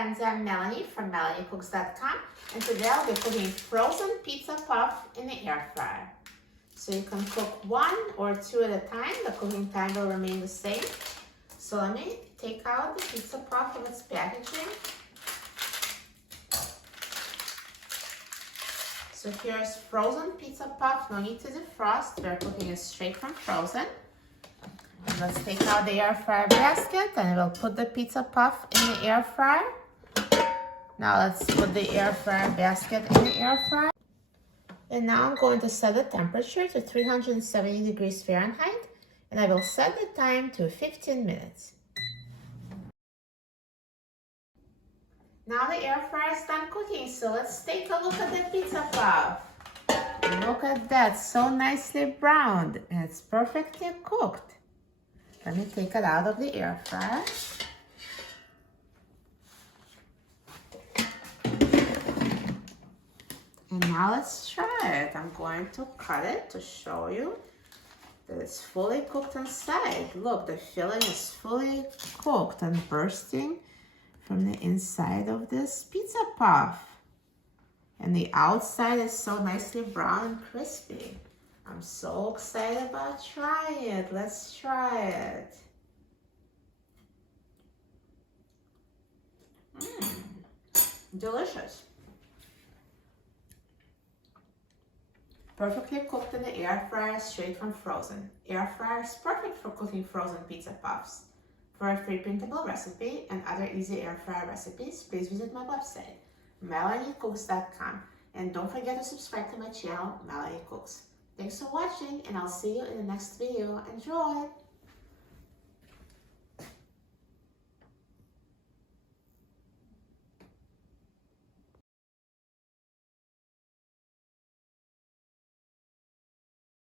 friends, I'm Melanie from MelanieCooks.com, and today I'll be cooking frozen pizza puff in the air fryer. So you can cook one or two at a time. The cooking time will remain the same. So let me take out the pizza puff from its packaging. So here's frozen pizza puff, no need to defrost. We're cooking it straight from frozen. And let's take out the air fryer basket and we'll put the pizza puff in the air fryer. Now let's put the air fryer basket in the air fryer. And now I'm going to set the temperature to 370 degrees Fahrenheit, and I will set the time to 15 minutes. Now the air fryer is done cooking, so let's take a look at the pizza puff. Look at that, so nicely browned, and it's perfectly cooked. Let me take it out of the air fryer. And now let's try it. I'm going to cut it to show you that it's fully cooked inside. Look, the filling is fully cooked and bursting from the inside of this pizza puff. And the outside is so nicely brown and crispy. I'm so excited about trying it. Let's try it. Delicious. Perfectly cooked in the air fryer straight from frozen. Air fryer is perfect for cooking frozen pizza puffs. For a free printable recipe and other easy air fryer recipes, please visit my website, MelanieCooks.com. And don't forget to subscribe to my channel, Melanie Cooks. Thanks for watching, and I'll see you in the next video. Enjoy!